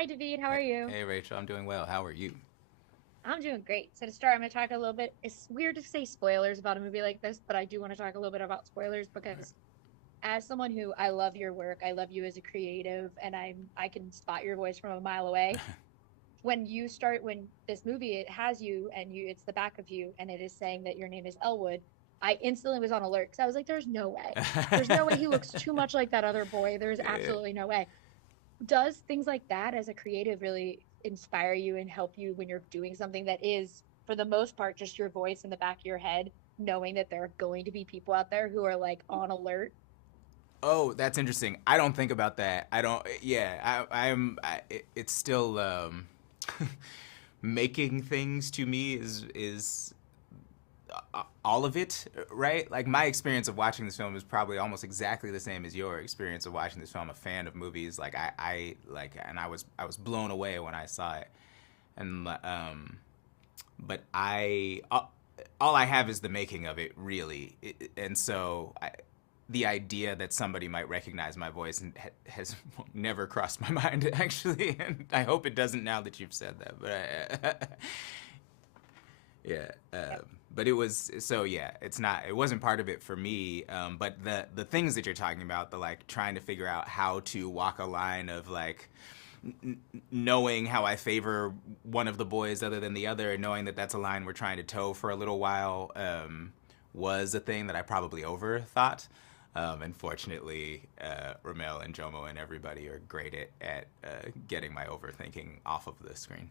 Hi, David. How are you? Hey Rachel, I'm doing well. How are you? I'm doing great. So to start, I'm going to talk a little bit. It's weird to say spoilers about a movie like this, but I do want to talk a little bit about spoilers because as someone who I love your work, I love you as a creative, and I can spot your voice from a mile away. When this movie it has you and it's the back of you and it is saying that your name is Elwood, I instantly was on alert because I was like, there's no way. There's no way he looks too much like that other boy. There's Yeah. absolutely no way. Does things like that as a creative really inspire you and help you when you're doing something that is for the most part just your voice in the back of your head, knowing that there are going to be people out there who are like on alert? Oh, that's interesting. I don't think about that. I don't. Yeah, it's still making things to me is all of it, right? Like my experience of watching this film is probably almost exactly the same as your experience of watching this film. I'm a fan of movies. Like I like, and I was blown away when I saw it, and but all I have is the making of it, really. And so the idea that somebody might recognize my voice has never crossed my mind, actually. And I hope it doesn't now that you've said that. Yeah. Yep. But it was so yeah. It's not. It wasn't part of it for me. But the things that you're talking about, the like trying to figure out how to walk a line of like knowing how I favor one of the boys other than the other, and knowing that that's a line we're trying to toe for a little while, was a thing that I probably overthought. And fortunately, Ramel and Jomo and everybody are great at getting my overthinking off of the screen.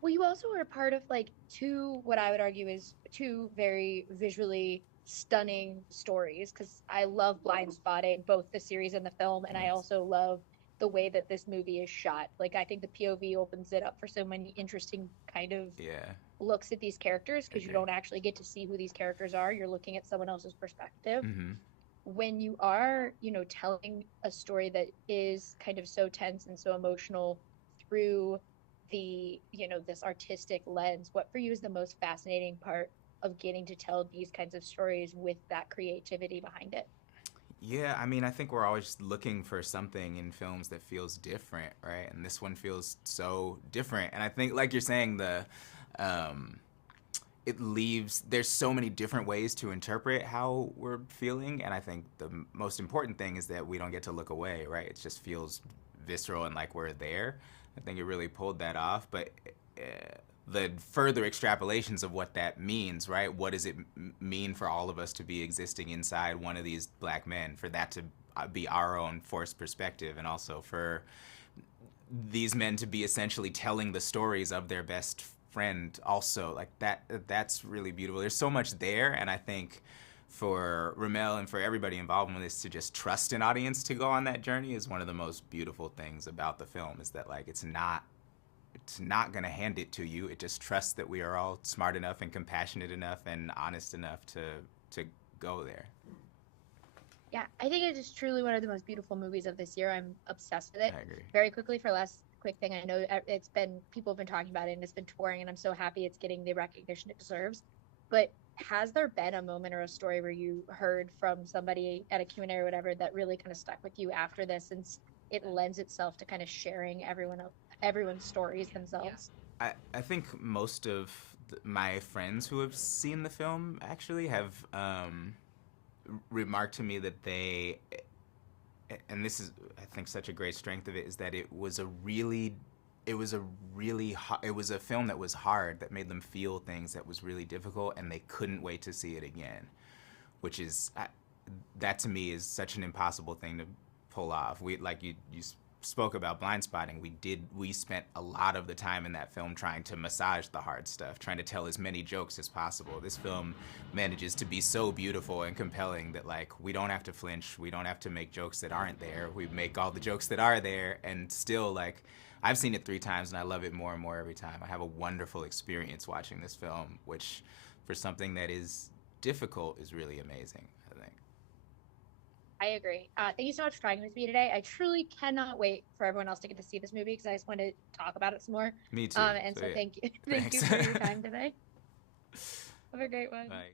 Well, you also are a part of like two, what I would argue is two very visually stunning stories because I love Blindspotting, both the series and the film, and I Thanks. also love the way that this movie is shot. Like I think the POV opens it up for so many interesting kind of Yeah, looks at these characters because you agree. don't actually get to see who these characters are. You're looking at someone else's perspective. Mm-hmm. When you are, telling a story that is kind of so tense and so emotional through this artistic lens, what for you is the most fascinating part of getting to tell these kinds of stories with that creativity behind it? Yeah, I mean, I think we're always looking for something in films that feels different, right? And this one feels so different. And I think, like you're saying, um, it leaves there's so many different ways to interpret how we're feeling, and I think the most important thing is that we don't get to look away, right? It just feels visceral and like we're there. I think it really pulled that off, but the further extrapolations of what that means, right? What does it mean for all of us to be existing inside one of these black men, for that to be our own forced perspective, and also for these men to be essentially telling the stories of their best friend also, like that's really beautiful. There's so much there, and I think for Ramel and for everybody involved in this to just trust an audience to go on that journey is one of the most beautiful things about the film, is that like it's not going to hand it to you. It just trusts that we are all smart enough and compassionate enough and honest enough to go there. Yeah, I think it is truly one of the most beautiful movies of this year. I'm obsessed with it. I agree. Very quickly, for last quick thing, I know it's been people have been talking about it and it's been touring, and I'm so happy it's getting the recognition it deserves. But has there been a moment or a story where you heard from somebody at a Q&A or whatever that really kind of stuck with you after this, since it lends itself to kind of sharing everyone's stories themselves? I think most of my friends who have seen the film actually have remarked to me that they, and this is I think such a great strength of it, is that it was a it was a film that was hard, that made them feel things that was really difficult, and they couldn't wait to see it again, which is that to me is such an impossible thing to pull off. We like you spoke about blind spotting. We spent a lot of the time in that film trying to massage the hard stuff, trying to tell as many jokes as possible. This film manages to be so beautiful and compelling that like we don't have to flinch, we don't have to make jokes that aren't there. We make all the jokes that are there, and still like I've seen it 3 times and I love it more and more every time. I have a wonderful experience watching this film, which for something that is difficult is really amazing, I think. I agree. Thank you so much for talking with me today. I truly cannot wait for everyone else to get to see this movie because I just want to talk about it some more. Me too. And So so yeah, thank you, thank thanks. you for your time today. Have a great one. Bye.